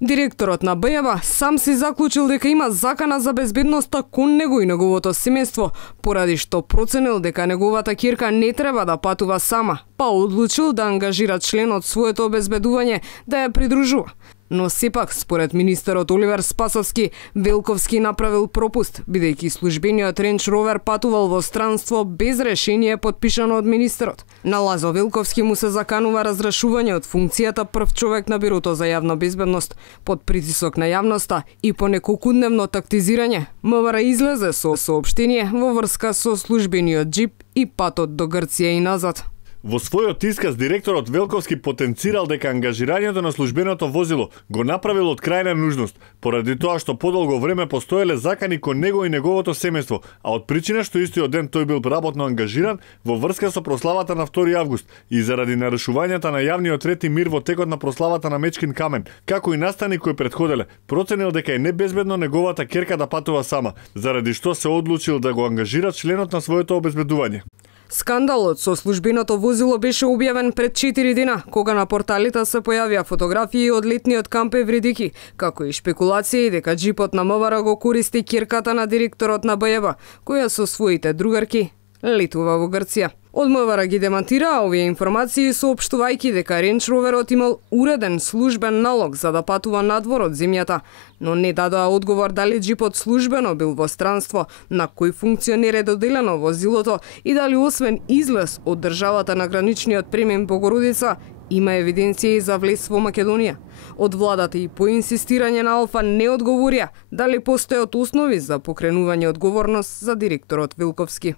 Директорот на БЈ сам си заклучил дека има закана за безбедноста кон него и неговото семејство, поради што проценил дека неговата ќерка не треба да патува сама, па одлучил да ангажира член од своето обезбедување да ја придружува. Но сепак, според министерот Оливер Спасовски, Велковски направил пропуст, бидејќи службениот Ренч Ровер патувал во странство без решение потпишано од министерот. На Лазо Велковски му се заканува разрешување од функцијата прв човек на Бирото за јавна безбедност. Под притисок на јавноста и по неколкудневно тактизирање, МВР излезе со соопштение во врска со службениот џип и патот до Грција и назад. Во својот исказ директорот Велковски потенцирал дека ангажирањето на службеното возило го направил од крајна нужност, поради тоа што подолго време постоеле закани кон него и неговото семејство, а од причина што истиот ден тој бил работно ангажиран во врска со прославата на 2 август и заради нарушувањата на јавниот ред и мир во текот на прославата на Мечкин камен, како и настани кои претходеле, проценил дека е небезбедно неговата ќерка да патува сама, заради што се одлучил да го ангажира членот на своето обезбедување. Скандалот со службеното возило беше објавен пред 4 дена, кога на порталите се појавија фотографии од летниот камп Евридики, како и шпекулации дека џипот на МВР го користи ќерката на директорот на БЈ, која со своите другарки летува во Грција. Од МВР ги демантираа овие информации соопштувајќи дека Ренч Роверот имал уреден службен налог за да патува надвор од земјата, но не дадоа одговор дали џипот службено бил во странство, на кој функционер е доделено возилото и дали освен излез од државата на граничниот премин Богородица, има евиденции за влез во Македонија. Од владата и по инсистирање на Алфа не одговорија дали постојат основи за покренување одговорност за директорот Велковски.